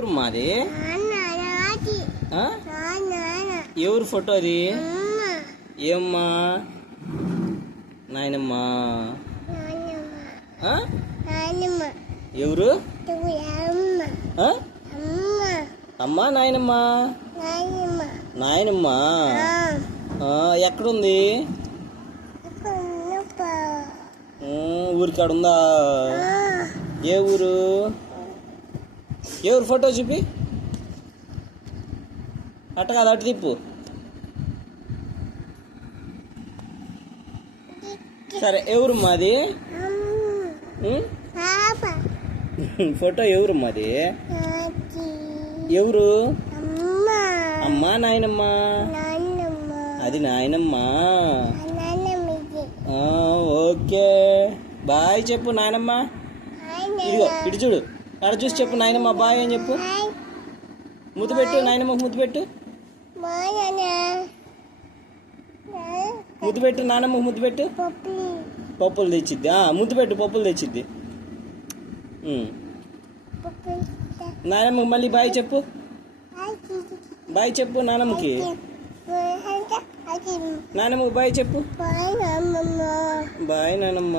ఊరు మాది. ఎవరు ఫోటో అది? ఏమ్మా? నాయనమ్మా. ఎవరు? అమ్మా నాయనమ్మా? నాయనమ్మా ఎక్కడుంది? ఊరికాడ ఉందా? ఏ ఊరు? ఎవరు ఫోటో చూపి. అట్ట కాదు, అటు తిప్పు. సరే, ఎవరు మాది? ఫోటో ఎవరు మాది? ఎవరు? అమ్మా నాయనమ్మా? అది నాయనమ్మా. ఓకే, బాయ్ చెప్పు నాయనమ్మా. ఇదిగో ఇటు చూడు, అక్కడ చూసి చెప్పు నాయనమ్మ బాయ్ అని చెప్పు. ముద్దు పెట్టు నాయనమ్మకు, ముద్దు పెట్టు. ముద్దు పెట్టు నానమ్మకు, ముద్దు పెట్టు. పప్పులు తెచ్చిద్ది. ముద్దు పెట్టు, పప్పులు తెచ్చిద్ది. నానమ్మకి మళ్ళీ బాయ్ చెప్పు. బాయ్ చెప్పు నానమ్మకి. నానమ్మకి బాయ్ చెప్పు. బాయ్ నానమ్మ.